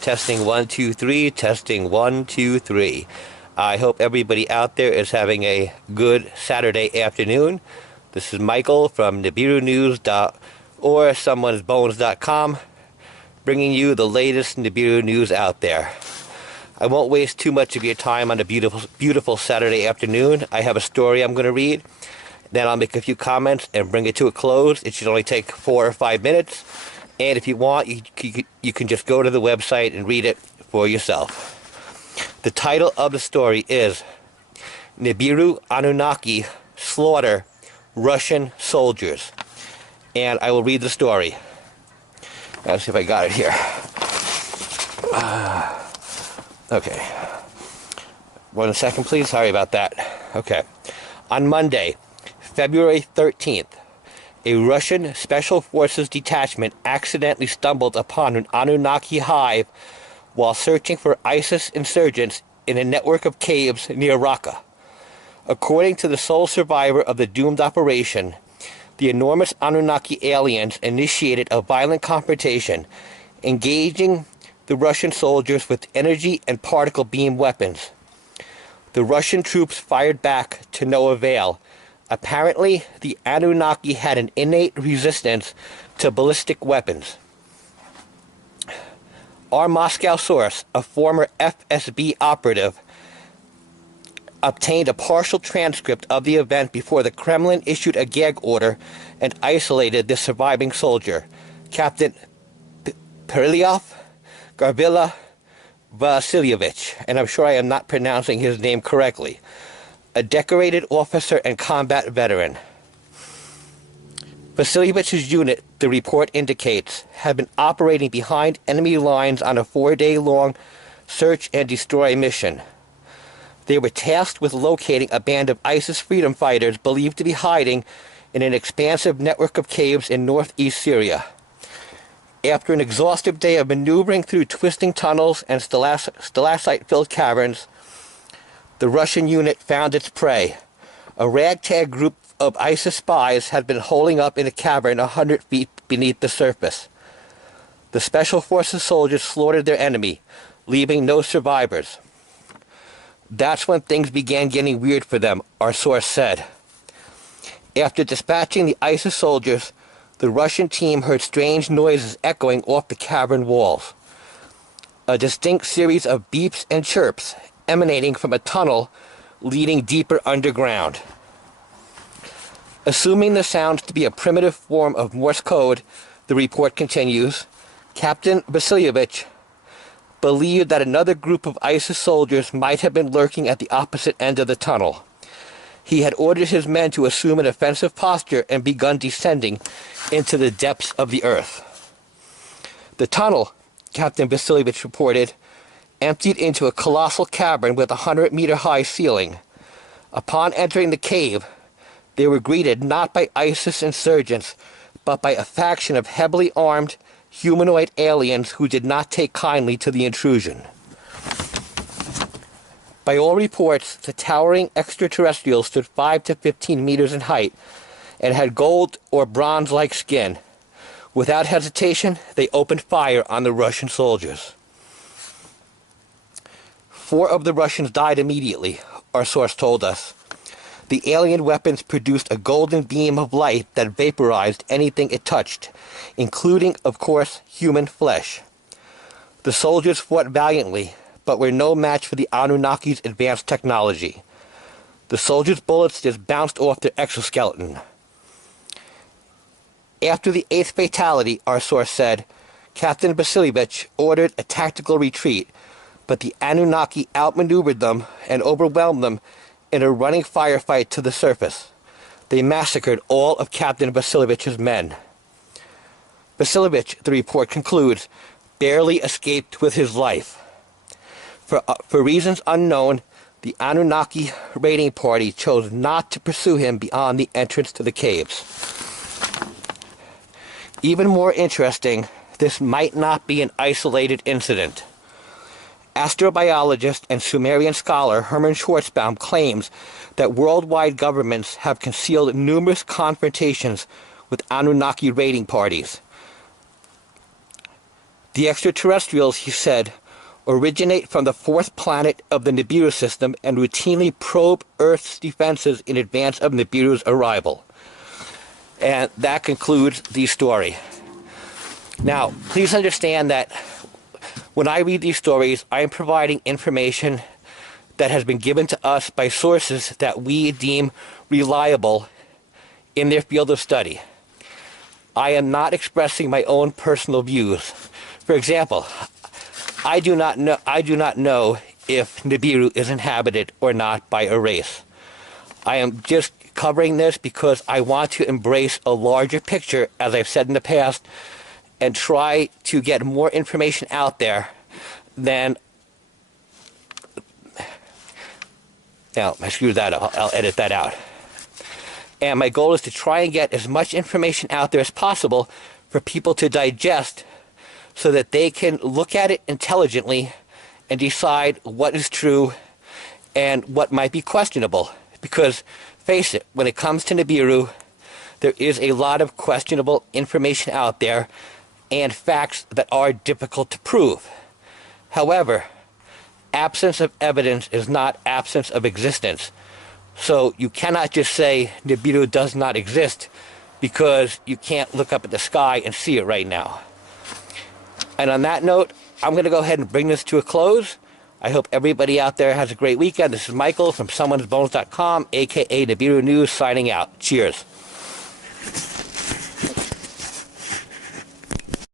Testing 1, 2, 3. Testing 1, 2, 3. I hope everybody out there is having a good Saturday afternoon. This is Michael from Nibiru News or someonesbones.com, bringing you the latest Nibiru news out there. I won't waste too much of your time on a beautiful Saturday afternoon. I have a story I'm going to read. Then I'll make a few comments and bring it to a close. It should only take 4 or 5 minutes. And if you want, you can just go to the website and read it for yourself. The title of the story is Nibiru Anunnaki Slaughter Russian Soldiers. And I will read the story. Let's see if I got it here. Okay. 1 second, please. Sorry about that. Okay. On Monday, February 13th, a Russian Special Forces detachment accidentally stumbled upon an Anunnaki hive while searching for ISIS insurgents in a network of caves near Raqqa. According to the sole survivor of the doomed operation, the enormous Anunnaki aliens initiated a violent confrontation, engaging the Russian soldiers with energy and particle beam weapons. The Russian troops fired back to no avail. Apparently, the Anunnaki had an innate resistance to ballistic weapons. Our Moscow source, a former FSB operative, obtained a partial transcript of the event before the Kremlin issued a gag order and isolated the surviving soldier, Captain Perilyov Garvila Vasilyevich, and I'm sure I am not pronouncing his name correctly, a decorated officer and combat veteran. Vasilyevich's unit, the report indicates, had been operating behind enemy lines on a 4-day-long search and destroy mission. They were tasked with locating a band of ISIS freedom fighters believed to be hiding in an expansive network of caves in northeast Syria. After an exhaustive day of maneuvering through twisting tunnels and stalactite-filled caverns, the Russian unit found its prey. A ragtag group of ISIS spies had been holing up in a cavern 100 feet beneath the surface. The Special Forces soldiers slaughtered their enemy, leaving no survivors. That's when things began getting weird for them, our source said. After dispatching the ISIS soldiers, the Russian team heard strange noises echoing off the cavern walls. A distinct series of beeps and chirps emanating from a tunnel leading deeper underground. Assuming the sounds to be a primitive form of Morse code, the report continues, Captain Vasilyevich believed that another group of ISIS soldiers might have been lurking at the opposite end of the tunnel. He had ordered his men to assume an offensive posture and begun descending into the depths of the earth. The tunnel, Captain Vasilyevich reported, emptied into a colossal cavern with a 100-meter-high ceiling. Upon entering the cave, they were greeted not by ISIS insurgents, but by a faction of heavily armed humanoid aliens who did not take kindly to the intrusion. By all reports, the towering extraterrestrials stood 5 to 15 meters in height and had gold or bronze-like skin. Without hesitation, they opened fire on the Russian soldiers. 4 of the Russians died immediately, our source told us. The alien weapons produced a golden beam of light that vaporized anything it touched, including, of course, human flesh. The soldiers fought valiantly, but were no match for the Anunnaki's advanced technology. The soldiers' bullets just bounced off their exoskeleton. After the 8th fatality, our source said, Captain Vasilyevich ordered a tactical retreat, but the Anunnaki outmaneuvered them and overwhelmed them in a running firefight to the surface. They massacred all of Captain Vasilyevich's men. Vasilyevich, the report concludes, barely escaped with his life. For reasons unknown, the Anunnaki raiding party chose not to pursue him beyond the entrance to the caves. Even more interesting, this might not be an isolated incident. Astrobiologist and Sumerian scholar Hermann Schwarzbaum claims that worldwide governments have concealed numerous confrontations with Anunnaki raiding parties. The extraterrestrials, he said, originate from the fourth planet of the Nibiru system and routinely probe Earth's defenses in advance of Nibiru's arrival. And that concludes the story. Now, please understand that when I read these stories, I am providing information that has been given to us by sources that we deem reliable in their field of study. I am not expressing my own personal views. For example, I do not know if Nibiru is inhabited or not by a race. I am just covering this because I want to embrace a larger picture, as I've said in the past, and try to get more information out there than... Now, I screwed that up. I'll edit that out. And my goal is to try and get as much information out there as possible for people to digest so that they can look at it intelligently and decide what is true and what might be questionable. Because, face it, when it comes to Nibiru, there is a lot of questionable information out there and facts that are difficult to prove. However, absence of evidence is not absence of existence. So you cannot just say Nibiru does not exist because you can't look up at the sky and see it right now. And on that note, I'm going to go ahead and bring this to a close. I hope everybody out there has a great weekend. This is Michael from someonesbones.com, aka Nibiru News, signing out. Cheers.